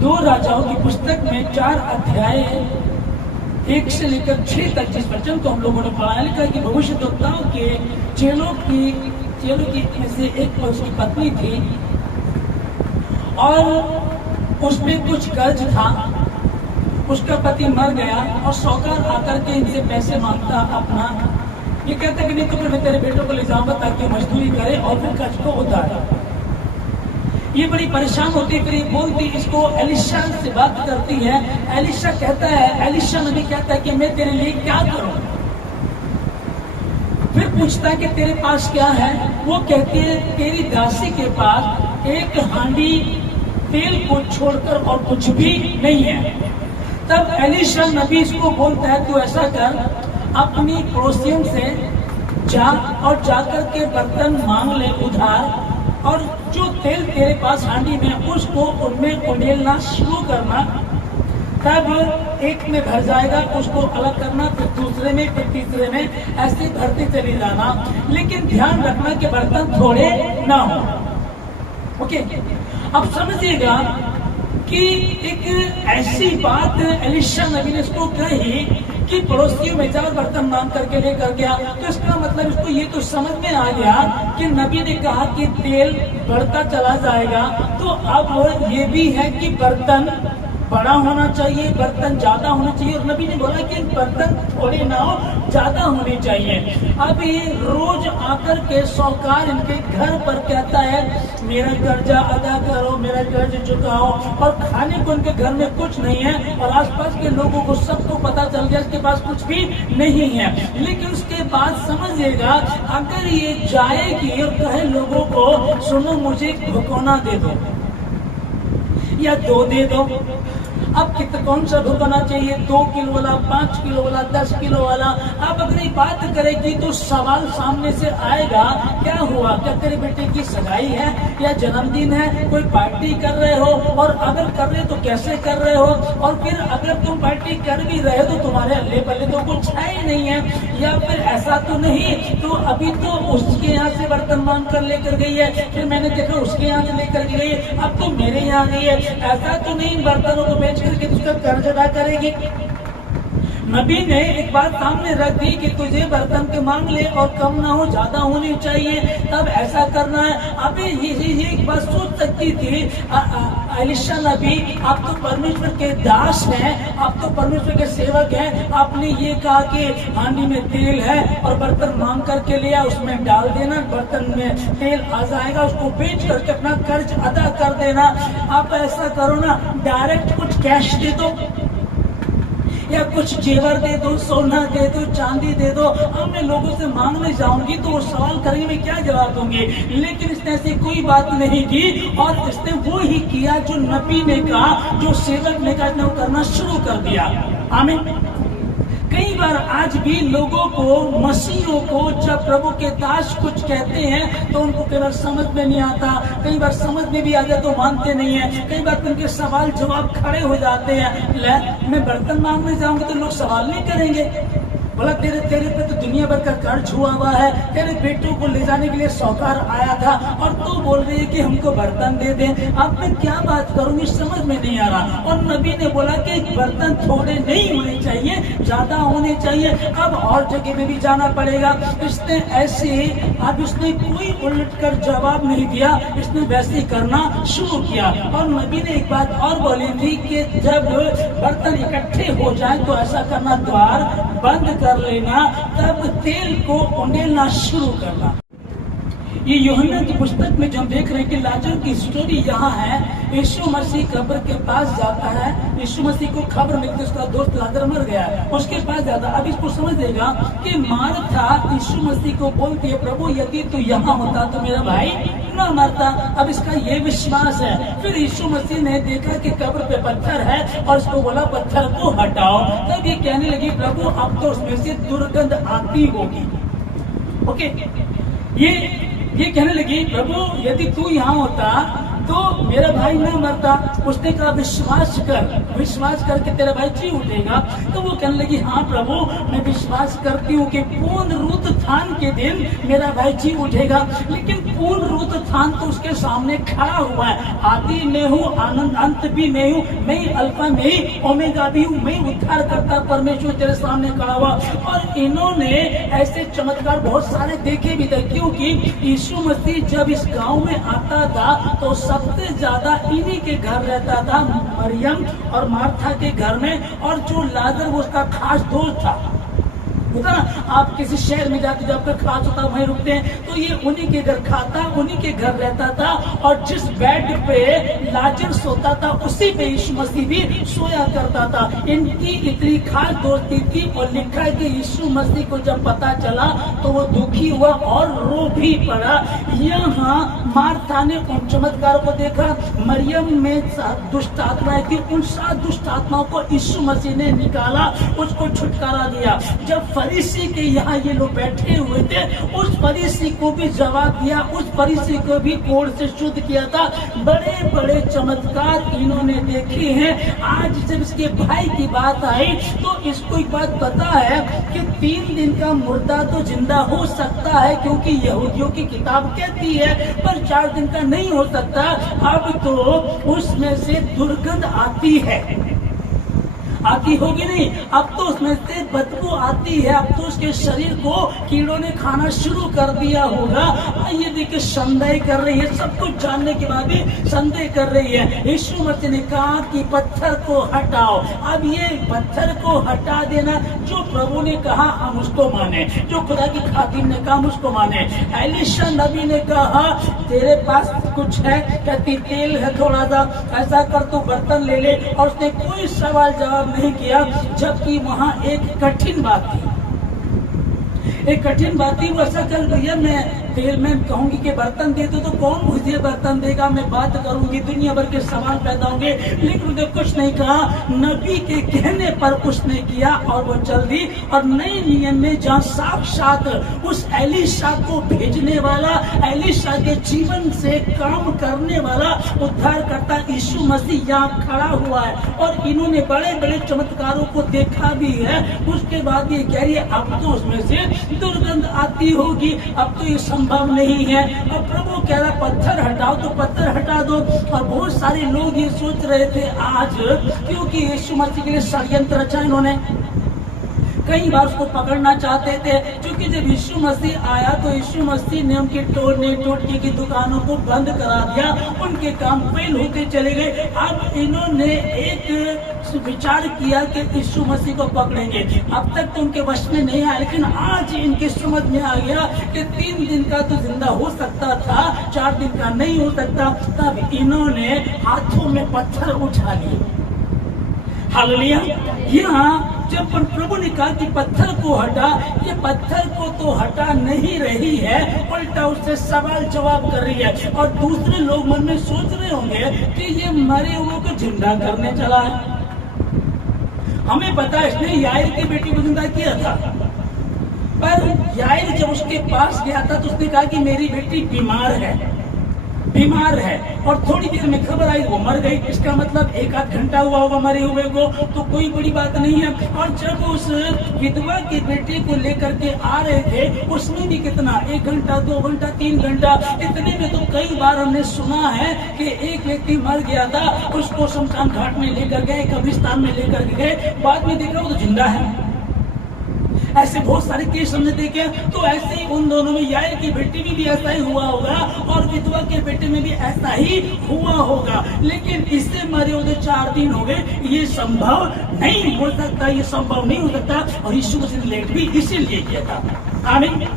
दो राजाओं की पुस्तक में 4 अध्याय 1 से लेकर 6 तक जिस वचन को हम लोगों ने पढ़ा, लिखा कि भविष्यद्वक्ताओं के चेलों की में से एक उसकी पत्नी थी और उसमें कुछ कर्ज था। उसका पति मर गया और साहूकार आकर के इनसे पैसे मांगता अपना। ये कहता कि नहीं तो फिर मैं तेरे बेटों को ले जाऊंगा ताकि मजदूरी करे और फिर कर्ज को उतारे। ये बड़ी परेशान होती है, फिर ये बोलती, इसको एलिशा से बात करती है। एलिशा कहता है, एलिशा नबी कहता है कि मैं तेरे लिए क्या करूं। फिर पूछता है कि तेरे पास क्या है। वो कहती है तेरी दासी के पास एक हांडी तेल को छोड़कर और कुछ भी नहीं है। तब एलिशा नबी इसको बोलता है, तू ऐसा कर, अपनी पड़ोसियों से जा और जाकर के बर्तन मांग ले उधार, और जो तेल तेरे पास हांडी में उसको उनमें उंडेलना शुरू करना। तब एक में भर जाएगा, उसको अलग करना, फिर दूसरे में, फिर तीसरे में, ऐसे भरते चली जाना। लेकिन ध्यान रखना कि बर्तन थोड़े ना हो। ओके, अब समझिएगा कि एक ऐसी बात एलिशा नबी ने इसको कही कि पड़ोसियों में जाओ बर्तन मांग करके लेकर गया। तो इसका मतलब इसको ये तो समझ में आ गया कि नबी ने कहा कि तेल बढ़ता चला जाएगा, तो अब ये भी है कि बर्तन बड़ा होना चाहिए, बर्तन ज्यादा होना चाहिए। और नबी ने बोला कि बर्तन थोड़े ना हो, ज्यादा होने चाहिए। अब ये रोज आकर के साहूकार इनके घर पर कहता है मेरा कर्जा अदा करो, मेरा कर्ज चुकाओ, और खाने को इनके घर में कुछ नहीं है और आसपास के लोगों को सबको पता चल गया इसके पास कुछ भी नहीं है। लेकिन उसके बाद समझिएगा, अगर ये जाएगी और कहे लोगों को सुनो मुझे भगोना दे दो या 2 दे दो। अब कौन सा भगोना चाहिए, 2 किलो वाला, 5 किलो वाला, 10 किलो वाला। अब अगर ये बात करेगी तो सवाल सामने से आएगा, क्या हुआ, क्या तेरे बेटे की सगाई है या जन्मदिन है, कोई पार्टी कर रहे हो, और अगर कर रहे हो तो कैसे कर रहे हो, और फिर अगर तुम पार्टी कर भी रहे हो तो तुम्हारे अल्ले पल्ले तो कुछ है ही नहीं है, या फिर ऐसा तो नहीं तो अभी तो उसके यहाँ से बर्तन मांग कर लेकर गई है, फिर मैंने देखा उसके यहाँ से लेकर गई है, अब तो मेरे यहाँ गई है, ऐसा तो नहीं बर्तनों को बेच करके उसका कर्ज अदा करेगी। नबी ने एक बात सामने रख दी कि तुझे बर्तन के मांग ले और कम ना हो, ज्यादा होनी चाहिए, तब ऐसा करना है। अभी ये एक बात सोच सकती थी एलिशा नबी, आप तो परमेश्वर के दास हैं, आप तो परमेश्वर के सेवक हैं, आपने ये कहा कि हांडी में तेल है और बर्तन मांग करके लिया, उसमें डाल देना, बर्तन में तेल आ जाएगा, उसको बेच करके अपना कर्ज अदा कर देना। आप ऐसा करो ना, डायरेक्ट कुछ कैश दे दो या कुछ जेवर दे दो, सोना दे दो, चांदी दे दो। अब मैं लोगों से मांगने जाऊंगी तो वो सवाल करेंगे मैं क्या जवाब दूंगी। लेकिन इसने ऐसी कोई बात नहीं की और इसने वो ही किया जो नबी ने कहा, जो सेवक ने कहा, वो करना शुरू कर दिया। आमीन। कई बार आज भी लोगों को, मसीहों को, जब प्रभु के दास कुछ कहते हैं तो उनको कई बार समझ में नहीं आता, कई बार समझ में भी आ जाए तो मानते नहीं है, कई बार उनके सवाल जवाब खड़े हो जाते हैं। ले मैं बर्तन मांगने जाऊंगा तो लोग सवाल नहीं करेंगे, बोला तेरे पे तो दुनिया भर का कर्ज हुआ है, तेरे बेटों को ले जाने के लिए साहूकार आया था और तू बोल रही है कि हमको बर्तन दे दे। अब मैं क्या बात करूंगी, समझ में नहीं आ रहा। और नबी ने बोला कि बर्तन थोड़े नहीं होने चाहिए, ज्यादा होने चाहिए। अब और जगह में भी जाना पड़ेगा। इसने ऐसे, अब इसने कोई उलट कर जवाब नहीं दिया, इसने वैसे करना शुरू किया। और नबी ने एक बात और बोली थी कि जब बर्तन इकट्ठे हो जाए तो ऐसा करना, द्वार बंद कर लेना, तब तेल को उंडेलना शुरू करना। ये यूहन्ना की पुस्तक में जो हम देख रहे हैं कि लाजर की स्टोरी यहाँ है। यीशु मसीह कब्र के पास जाता है, यीशु मसीह को खबर मिलती है उसका दोस्त लाजर मर गया है, उसके पास जाता। अब इसको समझेगा कि मार्था यीशु मसीह को बोलती है, प्रभु यदि तू यहाँ होता तो मेरा भाई न मरता। अब इसका ये विश्वास है। फिर यीशु मसीह ने देखा कि कब्र पे पत्थर है और उसको बोला पत्थर को हटाओ। तब ये कहने लगी, प्रभु अब तो उसमें से दुर्गंध आती होगी। ओके, ये कहने लगी, प्रभु यदि तू यहाँ होता तो मेरा भाई ना मरता। उसने कहा विश्वास करके तेरा भाई जी उठेगा। तो वो कहने लगी हाँ प्रभु, मैं विश्वास करती हूँ कि पुनरुत्थान के दिन मेरा भाई जी उठेगा। लेकिन पुनरुत्थान तो उसके सामने खड़ा हुआ है, आदि में हूँ, आनंद अंत भी मैं हूँ, मैं अल्फा में ही ओमेगा भी हूँ, मैं उद्धार करता परमेश्वर तेरे सामने खड़ा हुआ। और इन्होंने ऐसे चमत्कार बहुत सारे देखे भी थे, क्योंकि यीशु मसीह जब इस गांव में आता था तो सबसे ज्यादा इन्हीं के घर रहता था, मरियम और मार्था के घर में। और जो लाजर वो उसका खास दोस्त था, होता ना, आप किसी शहर में जाते जब आपका खास होता वहीं रुकते हैं, तो ये उन्हीं के घर खाता, उन्हीं के घर रहता था। और जिस बेड पे लाजर सोता था उसी पे यीशु मसीह भी सोया करता था। इनकी इतनी खास दोस्ती थी। और लिखा है कि यीशु मसीह को जब पता चला तो वो दुखी हुआ और रो भी पड़ा। यहाँ मार्था ने उन चमत्कारों को देखा, मरियम में दुष्ट आत्माएं थी, उन 7 दुष्ट आत्माओं को यीशु मसीह ने निकाला, उसको छुटकारा दिया। जब फरीसी के यहाँ ये लोग बैठे हुए थे, उस फरीसी को भी जवाब दिया, उस फरीसी को भी कोढ़ से शुद्ध किया था। बड़े बड़े चमत्कार इन्होंने देखे हैं। आज जब इसके भाई की बात आई तो इसको एक बात पता है कि 3 दिन का मुर्दा तो जिंदा हो सकता है, क्योंकि यहूदियों की किताब कहती है, पर 4 दिन का नहीं हो सकता। अब तो उसमें से दुर्गंध आती होगी नहीं, अब तो उसमें से बदबू आती है। अब तो उसके शरीर को कीड़ों ने खाना शुरू कर दिया होगा। ये देखिए संदेह कर रही है, सब कुछ जानने के बाद भी संदेह कर रही है। यीशु मसीह ने कहा कि पत्थर को हटाओ। अब ये पत्थर को हटा देना, जो प्रभु ने कहा हम उसको माने, जो खुदा की खातिर ने कहा हम उसको माने। एलीशा नबी ने कहा तेरे पास कुछ है, कहती तेल है थोड़ा सा, ऐसा कर तू बर्तन ले ले। और उसने कोई सवाल जवाब नहीं किया, जबकि वहां एक कठिन बात थी। वो ऐसा चल भैया मैं तेल में कहूंगी कि बर्तन दे दो तो कौन मुझे बर्तन देगा, मैं बात करूंगी, दुनिया भर के सवाल पैदा होंगे। लेकिन उसने कुछ नहीं कहा, नबी के कहने पर उसने किया और वो चल दी। और नए नियम में जहाँ साक्षात उस एलीशा को भेजने वाला, एलीशा के जीवन से काम करने वाला उद्धारकर्ता यीशु मसीह यहाँ खड़ा हुआ है। और इन्होंने बड़े बड़े चमत्कारों को देखा भी है। उसके बाद ये कह रही है अब तो उसमें से दुर्गंध आती होगी, अब तो ये संभव नहीं है। अब प्रभु कह रहा पत्थर हटाओ तो पत्थर हटा दो। और बहुत सारे लोग ये सोच रहे थे आज, क्योंकि यीशु मसीह के लिए षड्यंत्र रचा इन्होंने, कई बार उसको पकड़ना चाहते थे। क्योंकि जब यीशु मसीह आया तो यीशु मसीह ने उनके तोड़ने टोटके की दुकानों को बंद करा दिया, उनके काम फेल होते चले गए। अब इन्होंने एक विचार किया कि यीशु मसीह को पकड़ेंगे। अब तक तो उनके वश में नहीं आया, लेकिन आज इनके समझ में आ गया कि 3 दिन का तो जिंदा हो सकता था, 4 दिन का नहीं हो सकता। तब इन्होंने हाथों में पत्थर उठा लिए। हालेलुया। यहाँ जब प्रभु ने कहा कि पत्थर को हटा, ये पत्थर को तो हटा नहीं रही है, उल्टा उससे सवाल जवाब कर रही है। और दूसरे लोग मन में सोच रहे होंगे कि ये मरे हुए को जिंदा करने चला है। हमें पता है इसने याइर की बेटी को जिंदा किया था, पर याइर जब उसके पास गया था तो उसने कहा कि मेरी बेटी बीमार है। और थोड़ी देर में खबर आई वो मर गई। इसका मतलब 1 आध घंटा हुआ होगा मरे हुए को, तो कोई बड़ी बात नहीं है। और जब उस विधवा के बेटे को लेकर के आ रहे थे, उसमें भी कितना 1 घंटा 2 घंटा 3 घंटा, इतने में तो कई बार हमने सुना है कि एक व्यक्ति मर गया था, उसको शमशान घाट में लेकर गए, कब्रिस्तान में लेकर गए, बाद में देखा वो तो जिंदा है। ऐसे बहुत सारे केस हमने देखे। तो ऐसे ही उन दोनों में, याइर की बेटी में भी ऐसा ही हुआ होगा और विधवा के बेटे में भी ऐसा ही हुआ होगा। लेकिन इससे मरे हुए 4 दिन हो गए, ये संभव नहीं हो सकता, ये संभव नहीं हो सकता। और यीशु मसीह ने लेट भी इसीलिए किया था। आमीन।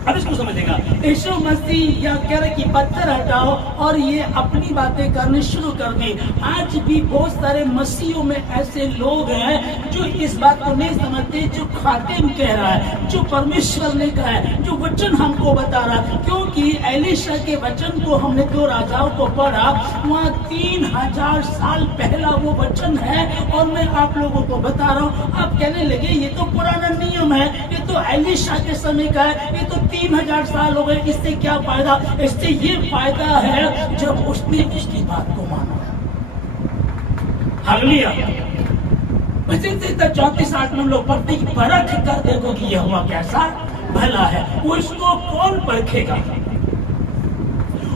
अब इसको समझेगा, यीशु मसीह यह कह रहे कि पत्थर हटाओ, और ये अपनी बातें करनी शुरू कर दी। आज भी बहुत सारे मसीहों में ऐसे लोग हैं जो इस बात को नहीं समझते, जो खातिम कह रहा है, जो परमेश्वर ने कहा है, जो वचन हमको बता रहा है। क्योंकि एलीशा के वचन को हमने 2 राजाओं को पढ़ा, वहाँ 3000 साल पहला वो वचन है, और मैं आप लोगों को बता रहा हूँ। आप कहने लगे ये तो पुराना नियम है, ये तो एलीशा के समय का है, ये तो 3000 साल हो गए, इससे क्या फायदा? इससे ये फायदा है जब उसने उसकी बात को माना। हालेलुया। वैसे 34 में लोग पढ़ते कि परख कर देखो कि यह हुआ कैसा भला है। उसको कौन परखेगा?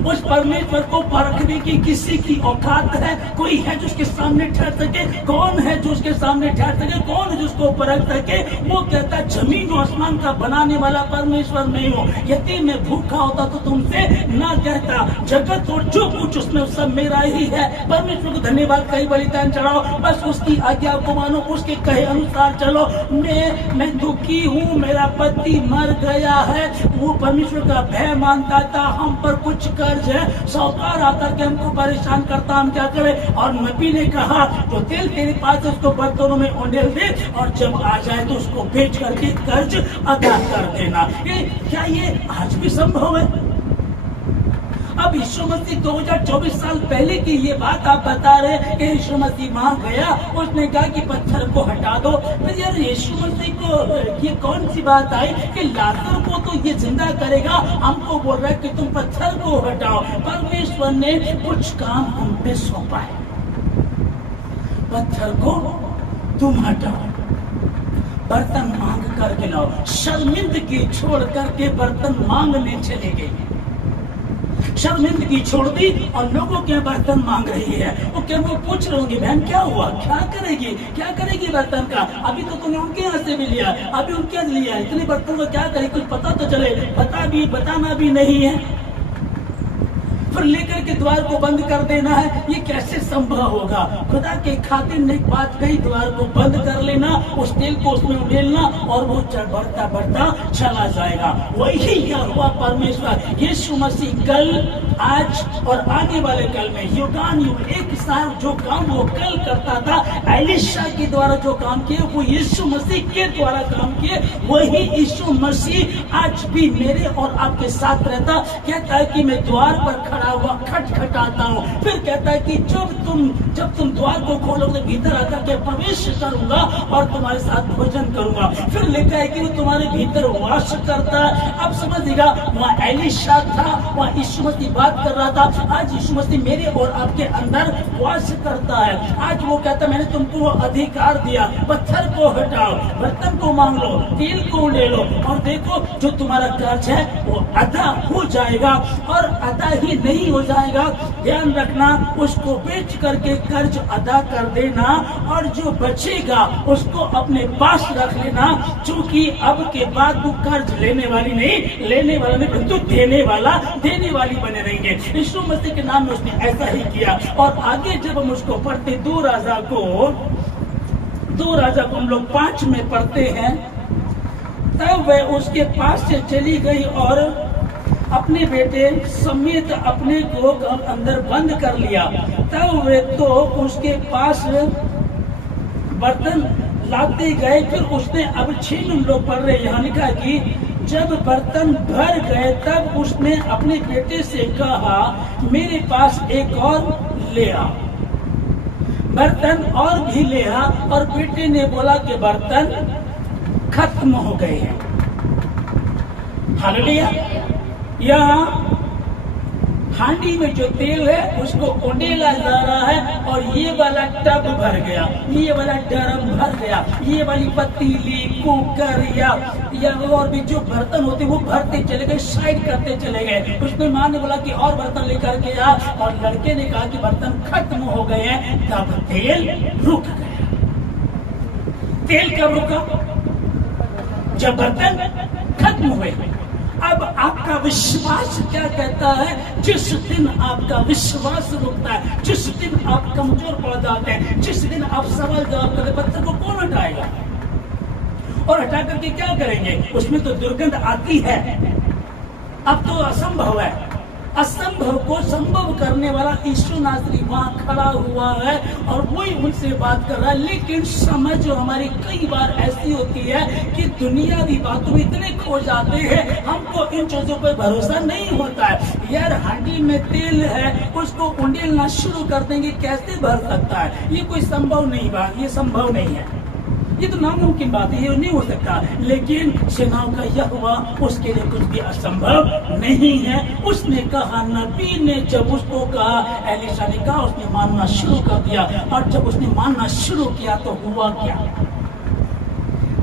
उस परमेश्वर को परखने की किसी की औकात है? कोई है जो उसके सामने ठहर सके? कौन है जो उसके सामने ठहर सके? कौन है जो उसको परख सके? वो कहता है जमीन और आसमान का बनाने वाला परमेश्वर नहीं हो, यदि मैं भूखा होता तो तुमसे ना कहता। जगत और जो कुछ उसमें सब मेरा ही है। परमेश्वर को धन्यवाद, कई बलिदान चढ़ाओ, बस उसकी आज्ञा को मानो, उसके कहे अनुसार चलो। मैं दुखी हूँ, मेरा पति मर गया है, वो परमेश्वर का भय मानता था, हम पर कुछ कर्ज है, साहूकार आकर के हमको परेशान करता, हम क्या करें? और नबी ने कहा जो तेल तेरे पास है उसको बर्तनों में उंडेल दे, और जब आ जाए तो उसको बेच करके कर्ज अदा कर देना। क्या ये आज भी संभव है? अब यीशु मसीह 2024 साल पहले की ये बात आप बता रहे हैं कि यीशु मसीह वहां गया, उसने कहा कि पत्थर को हटा दो। फिर यार यीशु मसीह को ये कौन सी बात आई कि लाजर को तो ये जिंदा करेगा, हमको बोल रहा है कि तुम पत्थर को हटाओ। परमेश्वर ने कुछ काम हम पे सौंपा है, पत्थर को तुम हटाओ, बर्तन मांग करके लाओ। शर्मिंदगी छोड़ करके बर्तन मांगने चले गए, शर्मिंदगी छोड़ दी और लोगों के बर्तन मांग रही है। वो क्या वो पूछ रहे होंगे बहन क्या हुआ, क्या करेगी बर्तन का? अभी तो तूने उनके यहाँ से भी लिया, अभी उनके यहाँ लिया, इतने बर्तन को क्या करे? कुछ पता तो चले। बताना भी नहीं है, फिर लेकर के द्वार को बंद कर देना है, ये कैसे संभव होगा? खुदा के खातिर ने एक बात कही, द्वार को बंद कर लेना, उस तेल को उसमें उड़ेलना और वो बढ़ता बढ़ता चला जाएगा। वही यहोवा परमेश्वर यीशु मसीह कल, आज और आने वाले कल में युगान युग एक साथ जो काम वो कल करता था, एलिशा के द्वारा जो काम किए वो यीशु मसीह के द्वारा काम किए, वही यीशु मसीह आज भी मेरे और आपके साथ रहता। कहता है कि मैं द्वार पर खड़ा हुआ खटखटाता हूँ। फिर कहता है कि जब तुम द्वार को खोलोगे भीतर आकर के प्रवेश करूंगा और तुम्हारे साथ भोजन करूंगा। फिर लिखा है कि वो तुम्हारे भीतर वास करता है। अब समझिएगा, वहाँ एलिशा था, वहाँ यीशु मसीह बात कर रहा था, आज यीशु मसीह मेरे और आपके अंदर वास करता है। आज वो कहता मैंने तुमको अधिकार दिया, पत्थर को हटाओ, बर्तन को मांग लो, तेल को ले लो और देखो जो तुम्हारा कर्ज है वो अदा हो जाएगा। और अदा ही नहीं हो जाएगा, ध्यान रखना, उसको बेच करके कर्ज अदा कर देना और जो बचेगा उसको अपने पास रख लेना, क्योंकि अब के बाद तू कर्ज लेने वाला नहीं, तू देने वाली बने रहेंगे। यीशु मसीह के नाम में उसने ऐसा ही किया। और आगे जब हम उसको पढ़ते, दो राजा को हम लोग 5 में पढ़ते हैं, तब वह उसके पास से चली गई और अपने बेटे समेत अपने को अंदर बंद कर लिया। तब वे तो उसके पास बर्तन लाते गए। फिर उसने, अब 6 में लोग पढ़ रहे, यहाँ लिखा कि जब बर्तन भर गए तब उसने अपने बेटे से कहा मेरे पास एक और ले आ। बर्तन और भी ले आ, और बेटे ने बोला कि बर्तन खत्म हो गए हैं। हालेलुया। यहाँ हांडी में जो तेल है उसको उंडेला जा रहा है और ये वाला टब भर गया, ये वाला ड्रम भर गया, ये वाली पतीली, कुकर या और भी जो बर्तन होते वो भरते चले गए, साइड करते चले गए। उसमें माँ ने बोला कि और बर्तन लेकर के आ, और लड़के ने कहा कि बर्तन खत्म हो गए हैं। तब तेल रुक गया। तेल कब रुका? जब बर्तन खत्म हुए। अब आपका विश्वास क्या कहता है? जिस दिन आपका विश्वास रुकता है, जिस दिन आप कमजोर पड़ जाते हैं, जिस दिन आप सवाल जवाब करते, पत्थर को कौन हटाएगा? और हटा करके क्या करेंगे? उसमें तो दुर्गंध आती है। अब तो असंभव है। असंभव को संभव करने वाला यीशु नासरी वहां खड़ा हुआ है और वही उनसे बात कर रहा है। लेकिन समझ जो हमारी कई बार ऐसी होती है कि दुनियावी बातों में इतने खो जाते हैं, हमको इन चीजों पर भरोसा नहीं होता है। यार हांडी में तेल है, उसको उंडेलना शुरू कर देंगे, कैसे भर सकता है? ये कोई संभव नहीं बात, ये संभव नहीं है, ये तो नामुमकिन बात है, ये नहीं हो सकता। लेकिन सेनाओं का यहोवा उसके लिए कुछ भी असंभव नहीं है। उसने कहा, नबी ने जब उसको कहा, एलीशा ने कहा, उसने मानना शुरू कर दिया। और जब उसने मानना शुरू किया तो हुआ क्या?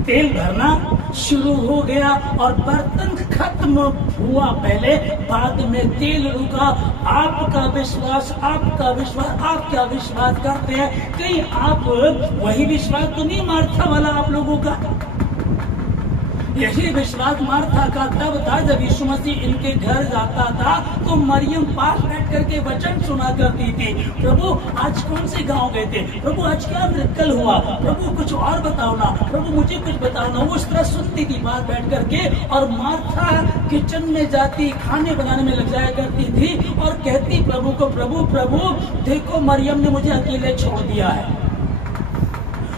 तेल भरना शुरू हो गया और बर्तन खत्म हुआ पहले, बाद में तेल रुका। आपका विश्वास आप क्या विश्वास करते हैं? कहीं आप वही विश्वास तो नहीं मार्था वाला आप लोगों का? यही विश्वास मार्था का तब था जब यीशु मसीह इनके घर जाता था तो मरियम पास बैठ करके वचन सुना करती थी। प्रभु आज कौन से गांव गए थे? प्रभु आज क्या मिरेकल हुआ? प्रभु कुछ और बताओ ना, प्रभु मुझे कुछ बताओ ना। वो उस तरह सुनती थी बात बैठ करके। और मार्था किचन में जाती, खाने बनाने में लग जाया करती थी और कहती प्रभु को, प्रभु प्रभु देखो मरियम ने मुझे अकेले छोड़ दिया है।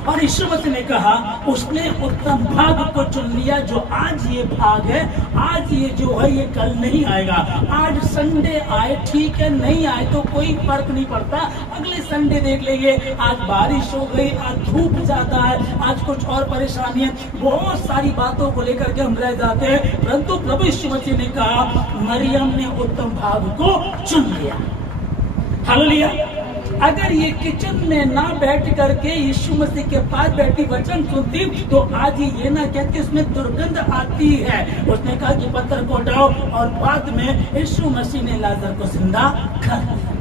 और यीशु मसीह ने कहा, उसने उत्तम भाग को चुन लिया। जो आज ये भाग है, आज ये जो है ये कल नहीं आएगा। आज संडे आए ठीक है, नहीं आए तो कोई फर्क नहीं पड़ता, अगले संडे देख लेंगे। आज बारिश हो गई, आज धूप ज्यादा है, आज कुछ और परेशानी है, बहुत सारी बातों को लेकर के हम रह जाते हैं। परंतु प्रभु यीशु मसीह ने कहा, मरियम ने उत्तम भाग को चुन लिया। हालेलुया। अगर ये किचन में ना बैठ करके यीशु मसीह के पास बैठी वचन सुनती तो आज ये ना कहती उसमें दुर्गंध आती है। उसने कहा कि पत्थर को हटाओ और बाद में यीशु मसीह ने लाजर को जिंदा कर दिया।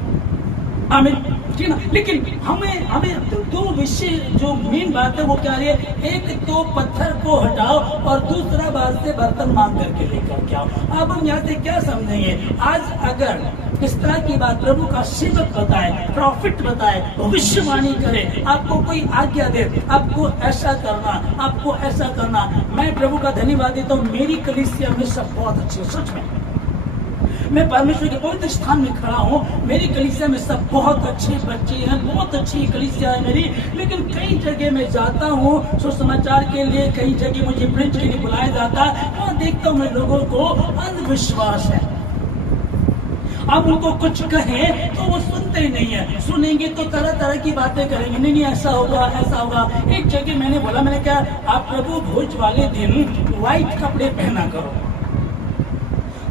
आमीन, ठीक ना। लेकिन हमें दो विषय जो मेन बात है वो क्या है? एक तो पत्थर को हटाओ और दूसरा बात से बर्तन मांग करके लेकर के आओ। अब हम यहाँ से क्या समझेंगे? आज अगर इस तरह की बात प्रभु का सेवक बताए, प्रॉफिट बताए, भविष्यवाणी करे, आपको कोई आज्ञा दे, आपको ऐसा करना, आपको ऐसा करना, मैं प्रभु का धन्यवाद देता हूँ। मेरी कलीसिया में सब बहुत अच्छे, सच में मैं परमेश्वर के पवित्र स्थान में खड़ा हूँ। मेरी कलीसिया में सब बहुत अच्छे बच्चे हैं, बहुत अच्छी कलीसिया है मेरी। लेकिन कई जगह मैं जाता हूँ सुसमाचार के लिए, कई जगह मुझे प्रिंट के लिए बुलाया जाता है, वहाँ देखता हूँ मैं लोगों को अंधविश्वास है। अब उनको कुछ कहें तो वो सुनते ही नहीं है, सुनेंगे तो तरह तरह की बातें करेंगे, नहीं नहीं ऐसा होगा ऐसा होगा। एक जगह मैंने बोला, मैंने कहा आप प्रभु भोज वाले दिन व्हाइट कपड़े पहना करो,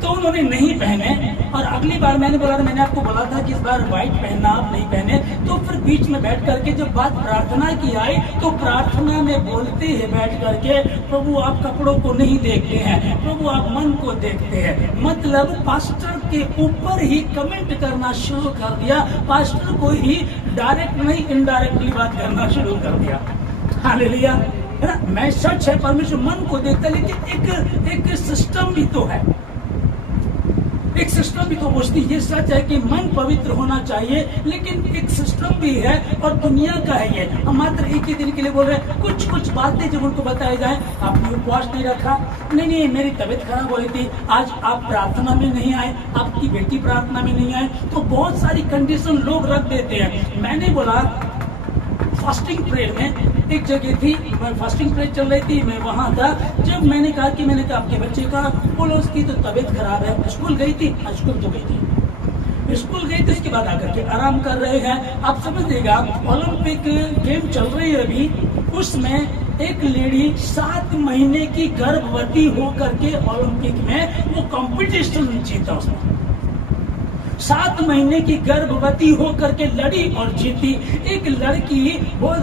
तो उन्होंने नहीं पहने। और अगली बार मैंने बोला, मैंने आपको बोला था कि इस बार व्हाइट पहनना, आप नहीं पहने। तो फिर बीच में बैठ करके जब बात प्रार्थना की आई तो प्रार्थना में बोलते हैं बैठ करके, प्रभु आप कपड़ों को नहीं देखते हैं, प्रभु आप मन को देखते हैं। मतलब पास्टर के ऊपर ही कमेंट करना शुरू कर दिया, पास्टर को ही डायरेक्ट नहीं इनडायरेक्टली बात करना शुरू कर दिया। हालेलुया, है ना। मैं सच है, परमेश्वर मन को देखता है, लेकिन एक सिस्टम भी तो है, एक सिस्टम भी तो पूछती। ये सच है कि मन पवित्र होना चाहिए, लेकिन एक सिस्टम भी है और दुनिया का है ये। हम मात्र एक ही दिन के लिए बोल रहे हैं। कुछ बातें जब उनको बताई जाए, आपने उपवास नहीं रखा, नहीं मेरी तबीयत खराब हो रही थी, आज आप प्रार्थना में नहीं आए, आपकी बेटी प्रार्थना में नहीं आए, तो बहुत सारी कंडीशन लोग रख देते हैं। मैंने बोला फास्टिंग प्रेयर में एक जगह थी, फास्टिंग प्रेयर चल रही थी, मैं वहां था। जब मैंने कहा आपके बच्चे का, बोलो उसकी तो तबीयत खराब है, स्कूल गई थी, स्कूल तो गई थी, स्कूल गई थी, उसके बाद आकर के आराम कर रहे हैं। आप समझिएगा, ओलंपिक गेम चल रही है अभी, उसमें एक लेडी 7 महीने की गर्भवती होकर के ओलंपिक में वो कंपटीशन जीता। उसने 7 महीने की गर्भवती होकर के लड़ी और जीती। एक लड़की, वो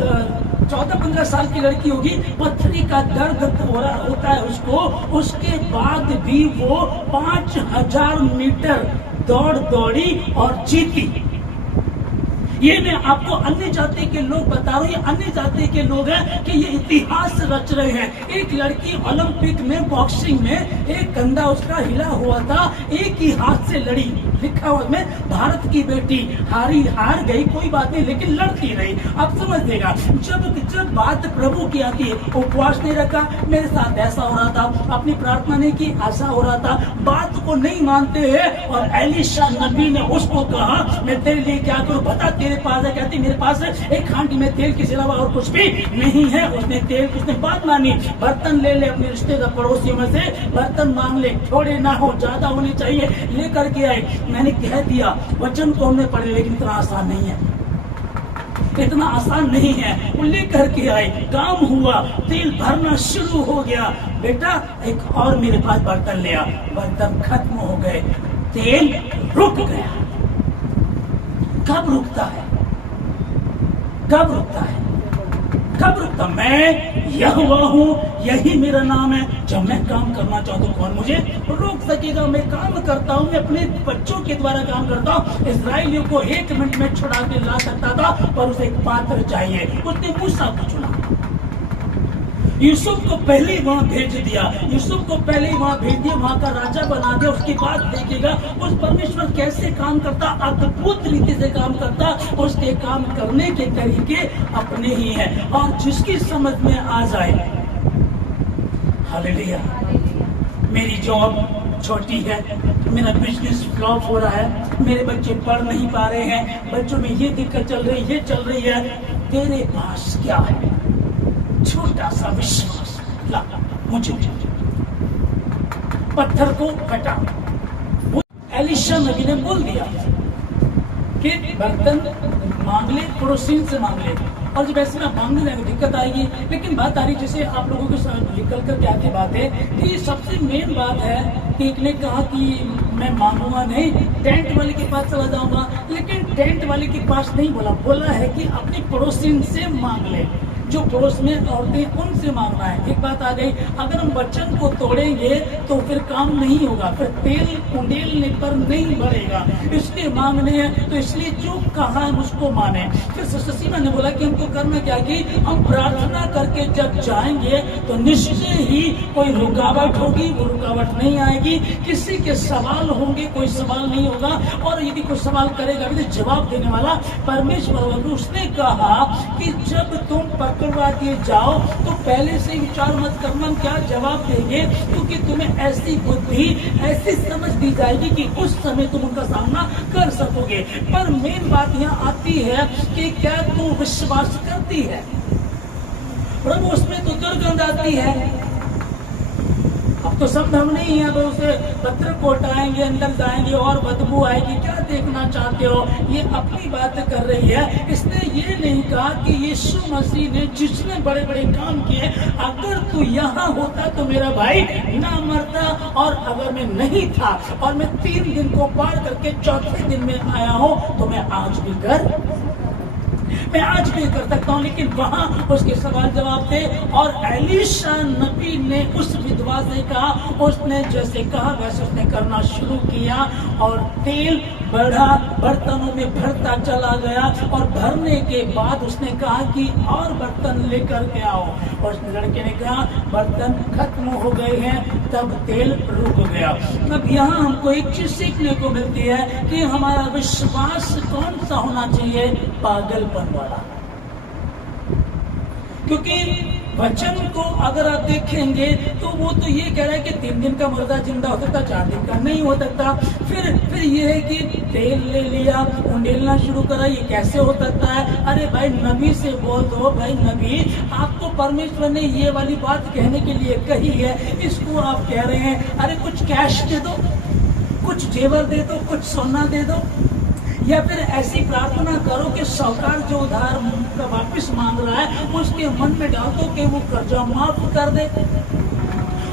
14-15 साल की लड़की होगी, पथरी का दर्द होता है उसको, उसके बाद भी वो 5000 मीटर दौड़ी और जीती। ये मैं आपको अन्य जाति के लोग बता रहा हूँ, ये अन्य जाति के लोग हैं कि ये इतिहास रच रहे हैं। एक लड़की ओलंपिक में बॉक्सिंग में एक कंधा उसका हिला हुआ था, एक ही हाथ से लड़ी, लिखा हुआ में भारत की बेटी हार गई, कोई बात नहीं, लेकिन लड़ती रही। आप समझ देगा, जब बात प्रभु की आती है, उपवास नहीं रखा, मेरे साथ ऐसा हो रहा था, अपनी प्रार्थना नहीं की, ऐसा हो रहा था, बात को नहीं मानते हैं। और एलीशा नबी ने उसको कहा, मैं तेरे लिए क्या करूं, बता तेरे पास है? कहती मेरे पास है एक हांडी में तेल के अलावा और कुछ भी नहीं है। उसने बात मानी, बर्तन ले ले अपने रिश्तेदार पड़ोसियों में से, बर्तन मांग ले, थोड़े ना हो, ज्यादा होने चाहिए, लेकर के आए। मैंने कह दिया, वचन तो हमने पढ़े, लेकिन इतना आसान नहीं है। इतना आसान नहीं है। वो लेकर के आए, काम हुआ, तेल भरना शुरू हो गया। बेटा एक और मेरे पास बर्तन ले आ। बर्तन खत्म हो गए, तेल रुक गया। कब रुकता है? कब रुकता है? कब रुकता? मैं यहोवा हूँ, यही मेरा नाम है। जब मैं काम करना चाहता हूँ कौन मुझे रोक सकेगा? मैं काम करता हूँ, मैं अपने बच्चों के द्वारा काम करता हूँ। इस्राएलियों को 1 मिनट में छुड़ा के ला सकता था, पर उसे एक पात्र चाहिए। उसने मूसा को चुना, यूसुफ को पहले ही वहां भेज दिया, यूसुफ को पहले ही वहां भेज दिया, वहां का राजा बना दिया। उसके बाद देखिएगा उस परमेश्वर कैसे काम करता, अद्भुत रीति से काम करता। उसके काम करने के तरीके अपने ही हैं, और जिसकी समझ में आ जाए, हालेलुया। मेरी जॉब छोटी है, मेरा बिजनेस फ्लॉप हो रहा है, मेरे बच्चे पढ़ नहीं पा रहे हैं, बच्चों में ये दिक्कत चल रही, ये चल रही है। तेरे पास क्या है? छोटा सा विश्वास। ला मुझे पत्थर को हटा। एलीशा नबी ने बोल दिया कि बर्तन मांग ले, पड़ोसी से मांग ले। और जब ऐसे में मांगने लगे दिक्कत आएगी। लेकिन बात आ रही, जैसे आप लोगों के साथ निकल कर क्या की बात है कि सबसे मेन बात है कि एक ने कहा कि मैं मांगूंगा नहीं, टेंट वाले के पास चला जाऊंगा। लेकिन टेंट वाले के पास नहीं बोला है कि अपनी पड़ोसी से मांग ले, जो पड़ोस में औरतें उनसे मांगना है। एक बात आ गई, अगर हम वचन को तोड़ेंगे तो फिर काम नहीं होगा, फिर तेल उंडेलने पर नहीं बढ़ेगा। इसलिए मांगने हैं, तो इसलिए जो कहा है उसको माने। फिर सिस्टर सीमा ने बोला कि हमको करना क्या, कि हम प्रार्थना करके जब जाएंगे तो निश्चय ही कोई रुकावट होगी, वो रुकावट नहीं आएगी। किसी के सवाल होंगे, कोई सवाल नहीं होगा। और यदि कोई सवाल करेगा भी तो जवाब देने वाला परमेश्वर होगा। उसने कहा कि जब तुम पकड़वा दिए जाओ तो पहले से विचार मत करना क्या जवाब देंगे, क्योंकि तुम्हें ऐसी बुद्धि, ऐसी समझ दी जाएगी कि उस समय तुम उनका सामना कर सकोगे। पर मेन बात यहाँ आती है कि क्या तू विश्वास करती है? प्रभु उसमें तो दुर्गंध आती है। अब तो सब हम नहीं है, तो उसे पत्र को हटाएंगे, अंदर जाएंगे और बदबू आएगी। क्या देखना चाहते हो? ये अपनी बात कर रही है। इसने ये नहीं कहा कि यीशु मसीह ने जिसने बड़े बड़े काम किए, अगर तू यहाँ होता तो मेरा भाई ना मरता। और अगर मैं नहीं था और मैं 3 दिन को पार करके चौथे दिन में आया हूँ तो मैं आज भी कर सकता हूँ। लेकिन वहां उसके सवाल जवाब थे। और एलीशा नबी ने उस विधवा से कहा, उसने जैसे कहा वैसे उसने करना शुरू किया, और तेल बढ़ा, बर्तनों में भरता चला गया। और भरने के बाद उसने कहा कि और बर्तन लेकर के आओ। और उस लड़के ने कहा बर्तन खत्म हो गए हैं, तब तेल रुक गया। अब यहाँ हमको एक चीज सीखने को मिलती है कि हमारा विश्वास कौन सा होना चाहिए? पागलपन वाला। क्योंकि वचन को अगर आप देखेंगे तो वो तो ये कह रहा है कि 3 दिन का मुर्दा जिंदा हो सकता, 4 दिन का नहीं हो सकता। फिर ये है कि तेल ले लिया, उंडेलना शुरू करा, ये कैसे हो सकता है? अरे भाई नबी से बोल दो, भाई नबी आपको परमेश्वर ने ये वाली बात कहने के लिए कही है, इसको आप कह रहे हैं। अरे कुछ कैश दे दो, कुछ जेवर दे दो, कुछ सोना दे दो, या फिर ऐसी प्रार्थना करो कि साहूकार जो उधार वापिस मांग रहा है उसके मन में डाल दो कि वो कर्जा माफ कर दे।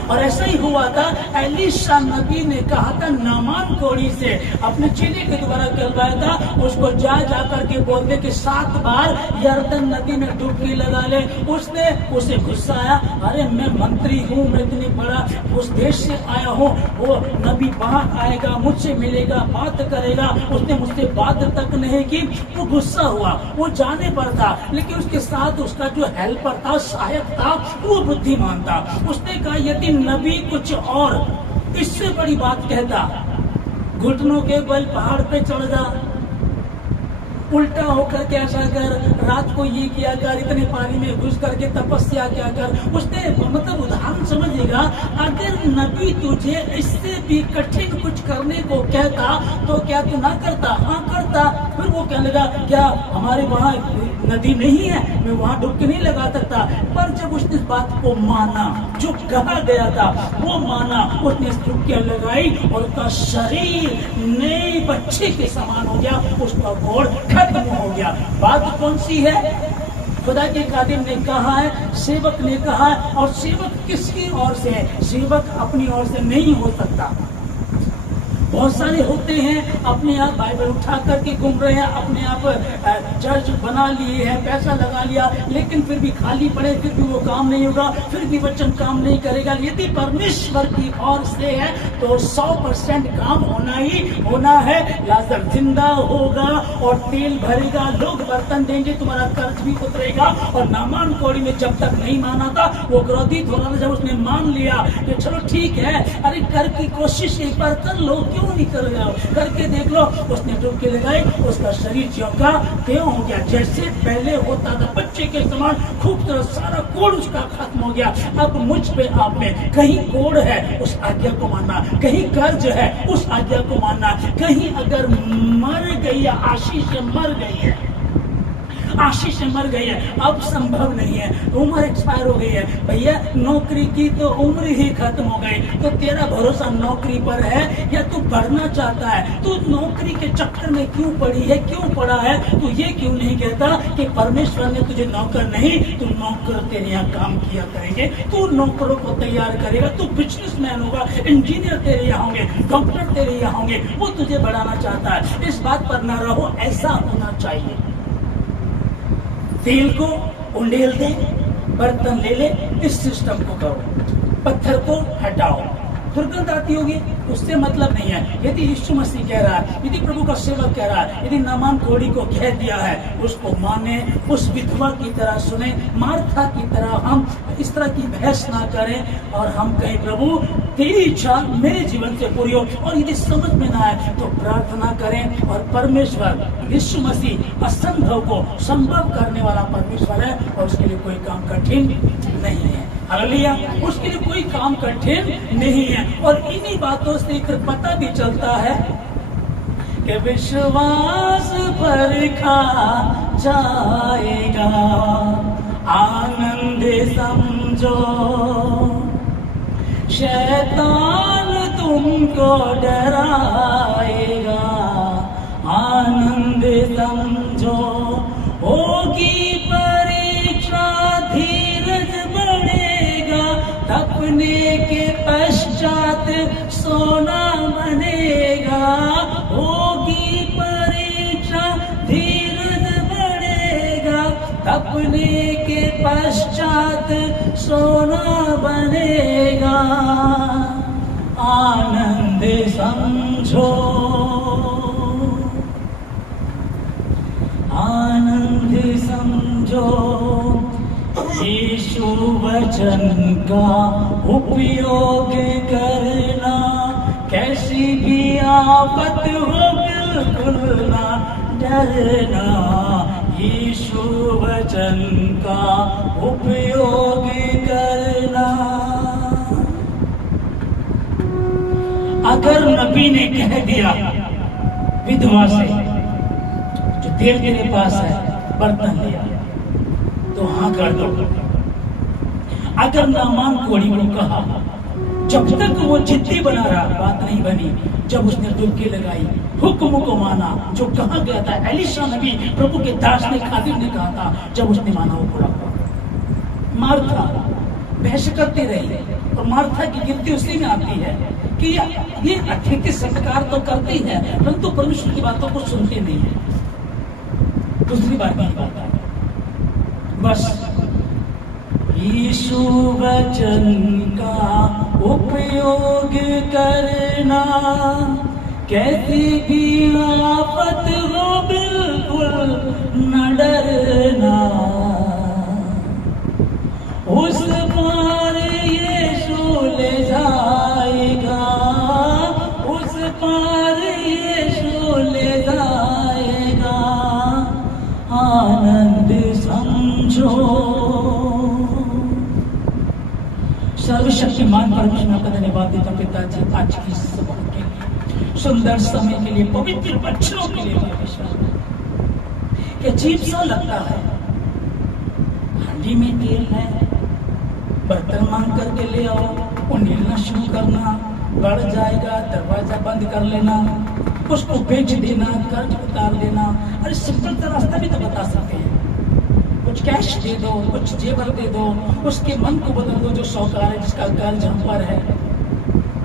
और ऐसा ही हुआ था। एलीशा नबी ने कहा था नामान कोड़ी से, अपने चेले के द्वारा कहलवाया था, उसको जा करके बोलते कि 7 बार यर्दन नदी में डुबकी लगा ले। उसने उसे गुस्सा आया, अरे मैं मंत्री हूँ, मैं इतनी बड़ा उस देश से आया हूँ, वो नबी वहां आएगा, मुझसे मिलेगा, बात करेगा। उसने मुझसे बात तक नहीं की। वो गुस्सा हुआ, वो जाने पर था, लेकिन उसके साथ उसका जो हेल्पर था, सहायक था, वो बुद्धिमान था। उसने कहा यदि नबी कुछ और इससे बड़ी बात कहता, घुटनों के बल पहाड़ पे चढ़ जा, उल्टा होकर के ऐसा कर, रात को ये किया कर, इतने पानी में घुस करके तपस्या क्या कर। उसने मतलब उदाहरण समझिएगा, अगर नबी तुझे इससे भी कठिन कुछ करने को कहता तो क्या तू ना करता? हाँ करता। फिर वो कहने लगा क्या हमारे वहाँ नदी नहीं है, मैं वहाँ डुबकी नहीं लगा सकता। पर जब उसने इस बात को माना, जो कहा गया था वो माना, उसने डुबकियां लगाई और उसका शरीर नए बच्चे के समान हो गया, उसका घोड़ खत्म हो गया। बात कौन सी है? खुदा के खादिम ने कहा है, सेवक ने कहा है। और सेवक किसकी ओर से है? सेवक अपनी ओर से नहीं हो सकता। बहुत सारे होते हैं अपने आप बाइबल उठा करके घूम रहे हैं, अपने आप चर्च बना लिए हैं, पैसा लगा लिया, लेकिन फिर भी खाली पड़े, फिर भी वो काम नहीं होगा, फिर भी वचन काम नहीं करेगा। यदि परमेश्वर की ओर से है तो 100% काम होना ही होना है। लाजर जिंदा होगा और तेल भरेगा, लोग बर्तन देंगे, तुम्हारा कर्ज भी उतरेगा। और नामान कोड़ी में जब तक नहीं माना था, वो क्रोधित हो रहा था। जब उसने मान लिया कि चलो ठीक है, अरे कर की कोशिश एक बार कर लो, क्यों नहीं कर रहे हो, करके देख लो। उसने डुबकी लगाई, उसका शरीर ज्यों का त्यों हो गया, जैसे पहले होता था, बच्चे के समान खूबसूरत, सारा कोड़ उसका खत्म हो गया। अब मुझ पे आप में कहीं कोड़ है, उस आज्ञा को मानना, कहीं कर्ज है, उस आज्ञा को मानना, कहीं अगर मर गई है, आशीष मर गई है, आशीष मर गई है, अब संभव नहीं है, उम्र एक्सपायर हो गई है, भैया नौकरी की तो उम्र ही खत्म हो गई, तो तेरा भरोसा नौकरी पर है या तू बढ़ना चाहता है? तू नौकरी के चक्कर में क्यों पड़ी है, क्यों पड़ा है? तू ये क्यों नहीं कहता कि परमेश्वर ने तुझे नौकर नहीं, तू नौकर तेरे यहाँ काम किया करेंगे, तू नौकरों को तैयार करेगा, तू बिजनेसमैन होगा, इंजीनियर तेरे यहाँ होंगे, डॉक्टर तेरे यहाँ होंगे, वो तुझे बढ़ाना चाहता है। इस बात पर ना रहो, ऐसा होना चाहिए। तेल को उंडेल दे, बर्तन ले ले, इस सिस्टम को करो, पत्थर को हटाओ। दुर्गंध आती होगी, उससे मतलब नहीं है। यदि यीशु मसीह कह रहा है, यदि प्रभु का सेवक कह रहा है, यदि नामान कोड़ी को कह दिया है, उसको माने, उस विधवा की तरह सुने, मार्था की तरह हम इस तरह की बहस ना करें और हम कहें प्रभु तेरी इच्छा मेरे जीवन से पूरी हो। और यदि समझ में ना आए तो प्रार्थना करें, और परमेश्वर यीशु मसीह असंभव को संभव करने वाला परमेश्वर है, और उसके लिए कोई काम कठिन नहीं है। हालेलुया, उसके लिए कोई काम कठिन नहीं है। और इन्हीं बातों से पता भी चलता है कि विश्वास परखा जाएगा, आनंद समझो, शैतान तुमको डराएगा, आनंद समझो, होगी परीक्षा, धीरज बढ़ेगा, तपने के पश्चात सोना बनेगा, होगी परीक्षा, धीरज बढ़ेगा, तपने के पश्चात सोना बनेगा, आनंद समझो, आनंद समझो। यीशु वचन का उपयोग करना, कैसी भी आफत हो बिल्कुल ना डरना, यीशु वचन का उपयोग करना। अगर नबी ने कह दिया विधवा से, जो तेल तेरे पास है बर्तन लिया, तो हाँ कर दो। अगर नामान कोड़ी को कहा, जब तक वो जिद्दी बना रहा, बात नहीं बनी। जब उसने डुबकी लगाई, हुक्म को माना, जो कहा गया था, एलिशा नबी प्रभु के दास ने, खादिम ने कहा था, जब उसने माना वो पूरा हुआ। मार्था बहस करती रही, और मार्था की गिनती उसी में आती है कि ये अतिथि सत्कार तो करती है, परंतु परमेश्वर की बातों को सुनती नहीं है। दूसरी बात की बात है, बस यीशु वचन का उपयोग करना, कैसी भी आफत हो बिल्कुल न डरना, उस पार यीशु ले जाएगा, उस पार यीशु ले जाएगा, आनंद सर्वशक्तिमान परमेश्वर का धन्यवाद देता पिताजी आज की सभा के लिए, सुंदर समय के लिए, पवित्र वचनों के लिए। परमेश्वर क्या अजीब सा लगता है, हांडी में तेल है, बर्तन मांग करके ले आओ, उंडेलना शुरू करना, बढ़ जाएगा, दरवाजा बंद कर लेना, उसको बेच देना, कर्ज उतार देना। अरे सिंपल सा रास्ता भी तो बता सकते हैं, कुछ कैश दे दो, कुछ जेवर दे दो, उसके मन को बदल दो जो शौकार है, जिसका कर्ज हम पर है।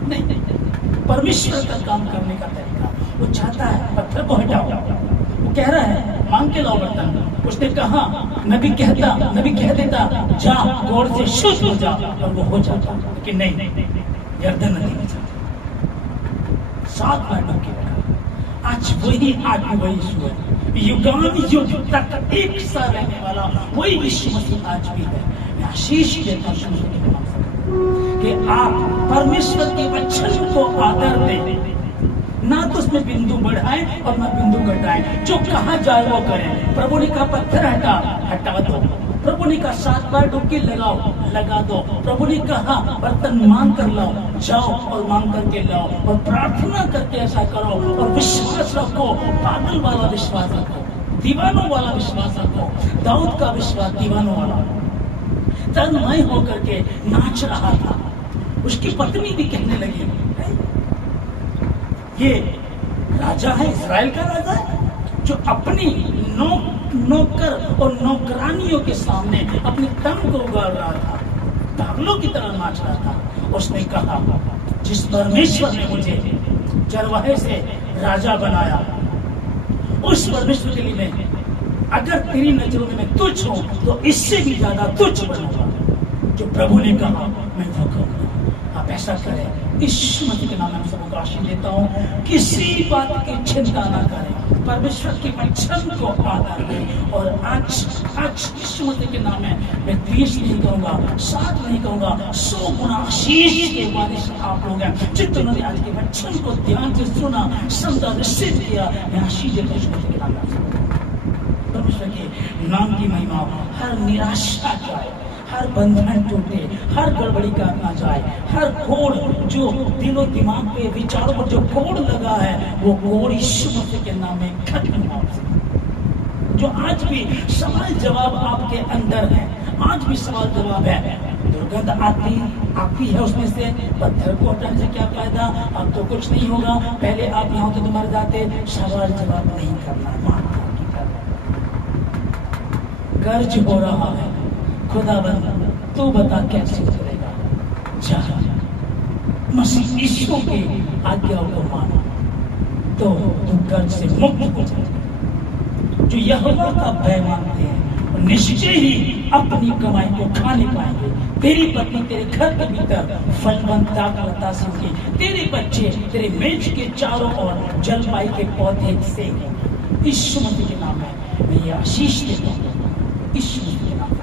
नहीं, परमेश्वर का काम करने का तरीका, वो चाहता है पत्थर को हटाओ, वो कह रहा है मांग के लाओ बर्तन। उसने कहा, नबी कह देता जा गौर से शुद्ध हो जा, और वो हो जाता, लेकिन नहीं, यर्दन नदी में जाता, 7 बार डुबकी लगा। आज वही आदमी, वही यीशु है, युगानुयुग तक एक सा रहने वाला वही यीशु मसीह आज भी है। मैं आशीष देता हूं कि आप परमेश्वर के वचन को आदर दें, ना तो उसमें बिंदु बढ़ाएं और ना बिंदु घटाएं। जो कहा जाए वो करें। प्रभु ने कहा पत्थर हटा दो, प्रभु ने कहा 7 बार डुबकी लगा दो, प्रभु ने कहा बर्तन मांग कर लाओ, जाओ और मांग करके लाओ, और प्रार्थना करके ऐसा करो, और विश्वास रखो, पागल वाला विश्वास रखो, दीवानों वाला विश्वास रखो। दाऊद का विश्वास दीवानों वाला, तन्मय होकर के नाच रहा था। उसकी पत्नी भी कहने लगी, ये राजा है, इस्राएल का राजा है, जो अपनी नौकर और नौकरानियों के सामने अपने तन को उगाड़ रहा था, पागलों की तरह नाच रहा था। उसने कहा, जिस परमेश्वर ने मुझे चरवाहे से राजा बनाया, उस परमेश्वर के लिए मैं, अगर तेरी नजरों में मैं तुच्छ हूं, तो इससे भी ज्यादा तुच्छ बनूंगा। जो प्रभु ने कहा मैं वो करूंगा। आप ऐसा करें, यीशु मसीह के नाम में सबको आशीष देता हूँ। किसी बात की चिंता ना करें, परमेश्वर के वचन को आदर दें। और आज यीशु मसीह के नाम में मैं 30 नहीं कहूंगा, 60 नहीं कहूंगा, 100 गुना आशीष के वारिस आप लोग हैं। जिन्होंने आज के वचन को ध्यान से सुना, समझा, रिसीव किया, मैं आशीष देता हूं यीशु मसीह के नाम में। परमेश्वर के नाम की महिमा। हर निराशा जाए, हर बंधन टूटे, हर गड़बड़ी करना जाए, हर कोड़ जो दिलो दिमाग पे विचारों पर जो कोड़ लगा है, वो कोड़ यीशु मसीह के नाम में खत्म हो। जो आज भी सवाल जवाब आपके अंदर है, आज भी सवाल जवाब है, दुर्गंध आती है उसमें से, पत्थर को हटाने से क्या फायदा, अब तो कुछ नहीं होगा, पहले आप यहाँ तो मर जाते। सवाल जवाब नहीं करना, माता की कर्ज हो रहा है, खुदाबंद तू बता कैसे करेगा। जा मसीह यीशु की आज्ञाओं को मानो तो तू कर्ज से मुक्त हो जाएगा। जो यहोवा का भय मानते हैं निश्चय ही अपनी कमाई को खाने पाएंगे। तेरी पत्नी तेरे घर के भीतर फलवंता लता होगी, तेरे बच्चे तेरे मेज के चारों ओर जलपाई के पौधे से। यीशु मसीह के नाम में मैं ये आशीष देता हूँ, यीशु मसीह के नाम में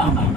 आमीन।